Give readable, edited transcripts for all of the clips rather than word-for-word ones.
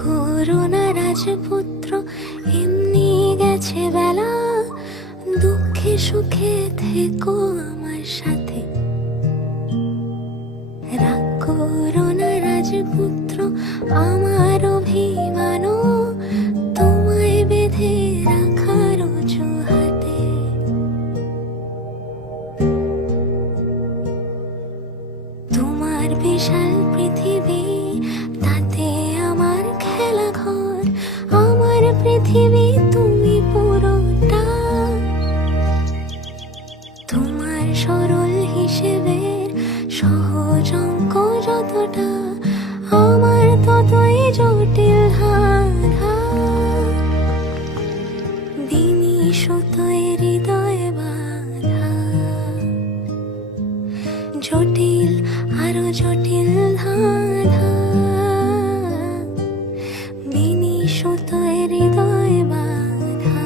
Corona রাজপুত্র, এমনি গেছে বেলা, দুঃখে সুখে থেকো আমার সাথে। রাগ করোনা রাজপুত্র, আমার অভিমান তোমায় বেঁধে রাখার অজুহাতে। তোমার বিশাল পৃথিবী, তাতে আমার খেলা ঘর, আমার পৃথিবী তুমি পুরোটা। তোমার সরল হিসেবের সহজ অঙ্ক যতটা, আমার ততই জটিল ধাঁধা। বিনিশতই হৃদয় বাঁধা, জটিল আরো জটিল ধাঁধা। বিনিশতই হৃদয় বাঁধা,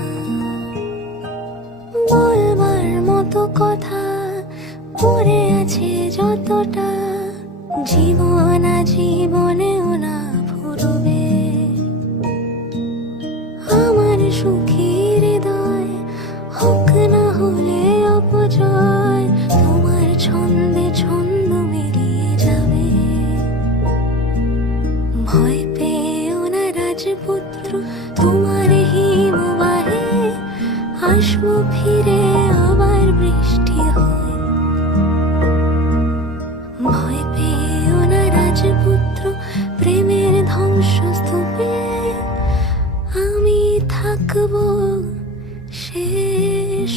বলবার মতো কথা পড়ে আছে যতটা, জীবন জীবনেও না ফুরবে। আমার সুখী হৃদয় হোক না হলে অপজয়, তোমার ছন্দে ছন্দ মিলিয়ে যাবে। ভয় পেও না রাজপুত্র, তোমার হিমবাহে আসবো ফিরে আবার বৃষ্টি হয়। ভয় পেও না রাজপুত্র, প্রেমের ধ্বংসস্তূপে আমি থাকবো শেষ।